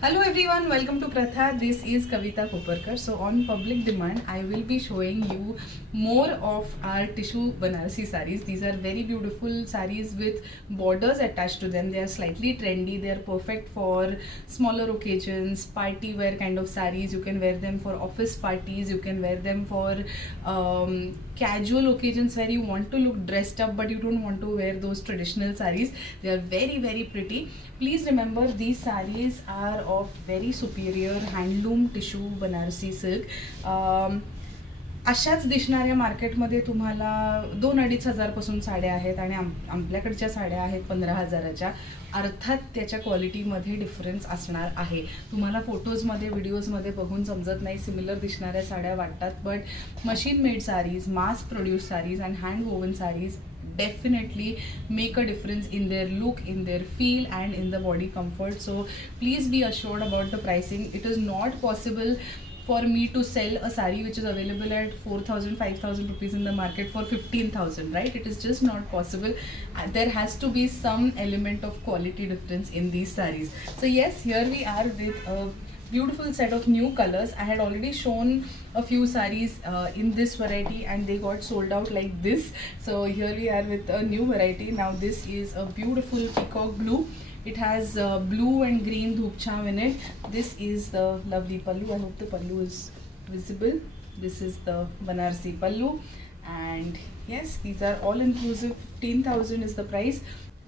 Hello everyone, welcome to Pratha. This is Kavita Koparkar. So on public demand, I will be showing you more of our tissue Banarasi sarees. These are very beautiful sarees with borders attached to them. They are slightly trendy. They are perfect for smaller occasions, party wear kind of sarees. You can wear them for office parties. You can wear them for casual occasions where you want to look dressed up but you don't want to wear those traditional sarees. They are very pretty. Please remember these sarees are of very superior handloom tissue Banarasi silk. अशाच दिसणाऱ्या मार्केटमध्ये तुम्हाला 2-2,500 पासून साड्या आहेत आणि आपल्याकडच्या साड्या आहेत 15,000च्या. अर्थात त्याच्या क्वालिटीमध्ये डिफरन्स असणार आहे. तुम्हाला फोटोजमध्ये व्हिडिओजमध्ये बघून समजत नाही, सिमिलर दिसणाऱ्या साड्या वाटतात, but machine made saris, mass produce saris and hand woven saris definitely make a difference in their look, in their feel and in the body comfort. So please be assured about the pricing. It is not possible for me to sell a sari which is available at 4,000-5,000 rupees in the market for 15,000, right? It is just not possible. There has to be some element of quality difference in these saris. So yes, here we are with a beautiful set of new colors. I had already shown a few sarees in this variety and they got sold out like this. So here we are with a new variety. Now this is a beautiful peacock blue. It has blue and green dhoop chham in it. This is the lovely pallu. I hope the pallu is visible. This is the Banarasi pallu, and yes, these are all inclusive. 15,000 is the price.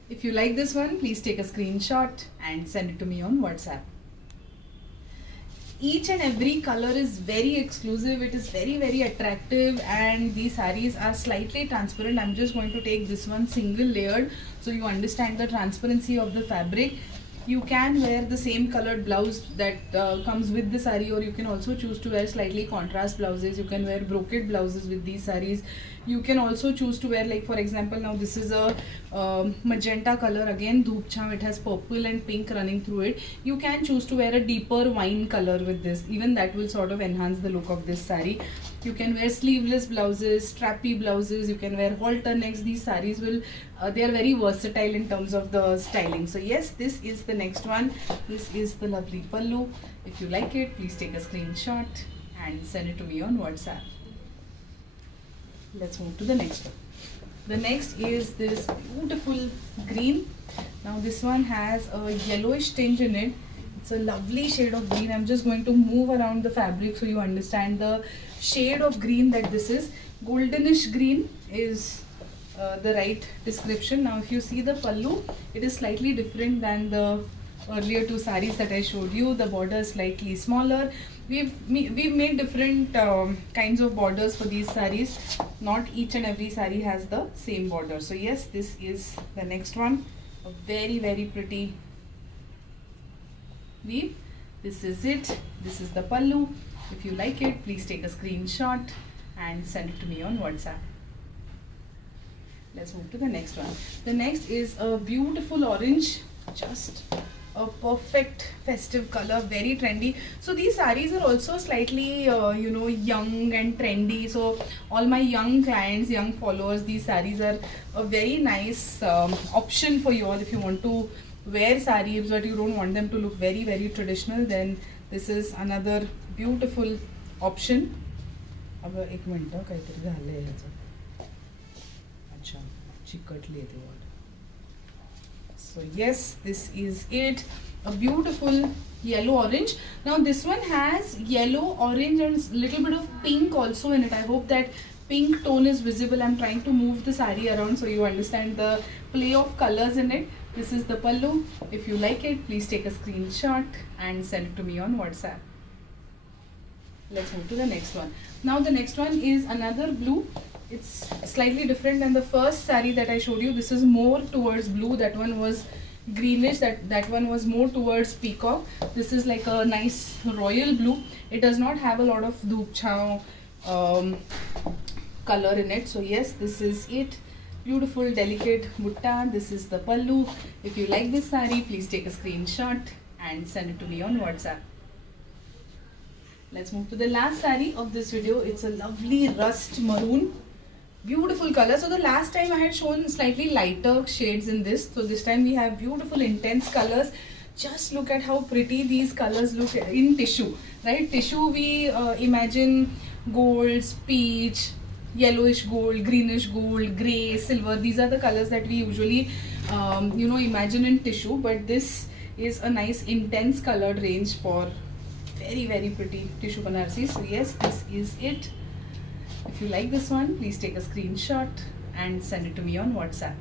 If you like this one, please take a screenshot and send it to me on WhatsApp. Each and every color is very exclusive. It is very attractive and these sarees are slightly transparent. I'm just going to take this one single layered so you understand the transparency of the fabric. You can wear the same colored blouse that comes with the saree, or you can also choose to wear slightly contrast blouses. You can wear brocade blouses with these sarees. You can also choose to wear, like for example, now this is a magenta color, again dhoop chham. It has purple and pink running through it. You can choose to wear a deeper wine color with this. Even that will sort of enhance the look of this saree. You can wear sleeveless blouses, strappy blouses. You can wear halter necks. These sarees will they are very versatile in terms of the styling. So yes, this is the next one. This is the lovely pallu. If you like it, please take a screenshot and send it to me on WhatsApp. Let's move to the next one. The next is this beautiful green. Now this one has a yellowish tinge in it. It's a lovely shade of green. I'm just going to move around the fabric so you understand the shade of green that this is. Goldenish green is the right description. Now if you see the pallu, it is slightly different than the earlier two sarees that I showed you. The border is slightly smaller. We've made different kinds of borders for these sarees. Not each and every saree has the same border. So yes, this is the next one. A very pretty weave. This is it. This is the pallu. If you like it, please take a screenshot and send it to me on WhatsApp. Let's move to the next one. The next is a beautiful orange, just a perfect festive color, very trendy. So these sarees are also slightly young and trendy. So all my young clients, young followers, these sarees are a very nice option for you all. If you want to wear sarees but you don't want them to look very traditional, then this is another beautiful option. अब एक minute काहीतरी झालंय ह्याचं. अच्छा चिकटली ते वर. So yes, this is it. A beautiful yellow orange. Now this one has yellow, orange and little bit of pink also in it. I hope that pink tone is visible. I'm trying to move the saree around so you understand the play of colors in it. This is the pallu. If you like it, please take a screenshot and send it to me on WhatsApp. Let's move to the next one. Now the next one is another blue. It's slightly different than the first saree that I showed you. This is more towards blue. That one was greenish. That one was more towards peacock. This is like a nice royal blue. It does not have a lot of dhoop chham color in it. So yes, this is it. Beautiful delicate butta. This is the pallu. If you like this saree, please take a screenshot and send it to me on WhatsApp. Let's move to the last saree of this video. It's a lovely rust maroon. Beautiful color. So the last time I had shown slightly lighter shades in this. So this time we have beautiful intense colors. Just look at how pretty these colors look in tissue, right? Tissue, we imagine golds, peach, yellowish gold, greenish gold, gray, silver. These are the colors that we usually imagine in tissue, but this is a nice intense colored range for very pretty tissue Banarasi. So yes, this is it. If you like this one, please take a screenshot and send it to me on WhatsApp.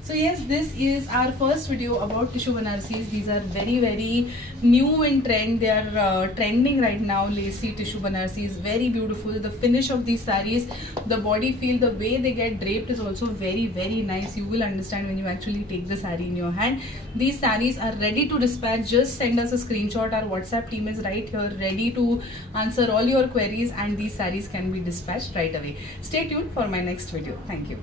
So yes, this is our first video about tissue Banarsis. These are very new in trend. They are trending right now. Lacy tissue Banarsis, very beautiful. The finish of these sarees, the body feel, the way they get draped is also very nice. You will understand when you actually take the saree in your hand. These sarees are ready to dispatch. Just send us a screenshot. Our WhatsApp team is right here, ready to answer all your queries, and these sarees can be dispatched right away. Stay tuned for my next video. Thank you.